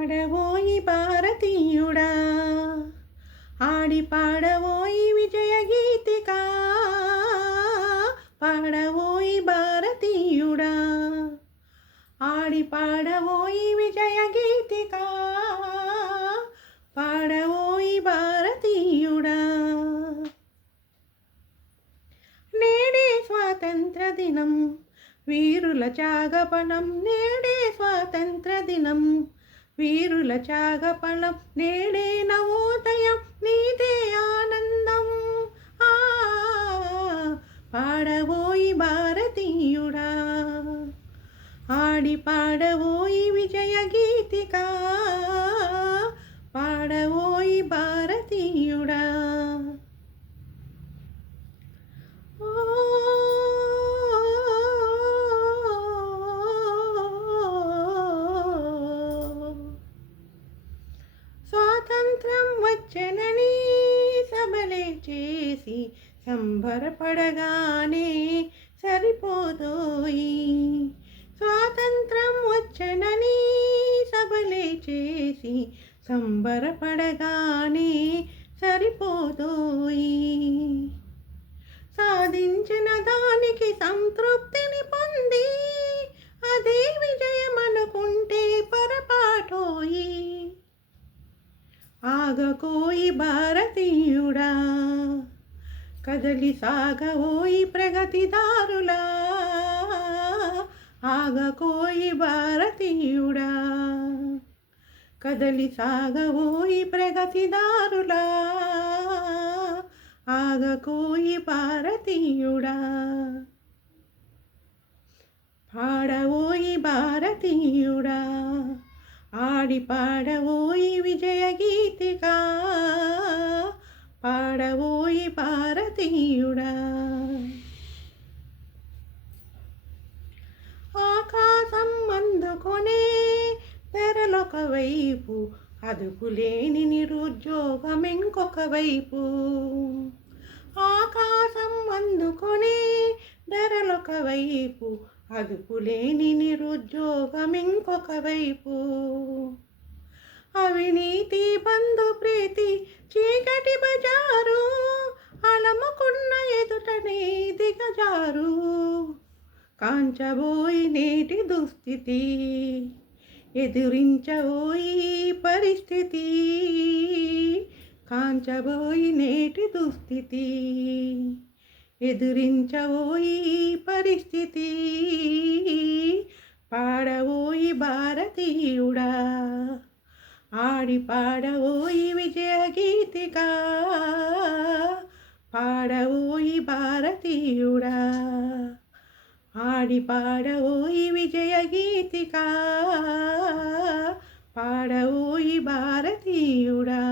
పాడవోయి భారతీయుడా, ఆడి పాడవోయి విజయ గీతిక, పాడవోయి భారతీయుడా, ఆడి పాడవోయి విజయ గీతిక, పాడవోయి భారతీయుడా. నేడే స్వాతంత్ర దినం వీరుల త్యాగఫలం, నేడే స్వాతంత్ర దినం వీరుల త్యాగఫలం, నేడే నవోదయం నీదే ఆనందం. పాడవోయి భారతీయుడా, ఆడి పాడవోయి విజయ గీతిక, పాడవోయి భారతీయుడా. స్వాతంత్రం వచ్చనని సభలే చేసి సంబరపడగానే సరిపోదోయి, స్వాతంత్రం వచ్చనని సభలే చేసి సంబరపడగానే సరిపోదోయి. సాధించిన దానికి సంతృప్తిని పొంది అదే విజయమనుకుంటే పొరపాటోయి. ఆగకోయి భారతీయుడా, కదలి సాగవోయి ప్రగతిదారులా, ఆగకోయి భారతీయుడా, కదలి సాగవోయి ప్రగతిదారులా, ఆగకోయి భారతీయుడా. పాడవోయి భారతీయుడా, ఆడి పాడవోయి విజయ గీతిక, పాడవోయి భారతీయుడా. ఆకాశం అందుకొనే తెరలొక వైపు, అదుపులేని నిరుద్యోగం ఇంకొక వైపు. ఆకాశం అందుకొనే ధరలొక వైపు, అదుపులేని నిరుద్యోగం ఇంకొక వైపు. అవినీతి బంధు ప్రీతి చీకటి బజారు, అలముకున్న ఎదుటనే దిగజారు. కాంచబోయి నేటి దుస్థితి, ఎదురించబోయి పరిస్థితి, కాంచబోయి నేటి దుస్థితి, ఎదురించబోయి పరిస్థితి. పాడవోయి భారతీయుడా, ఆడి పాడవోయి విజయ గీతిక, పాడవోయి భారతీయుడా, ఆడి పాడవోయి విజయ గీతిక, పాడవోయి భారతీయుడా.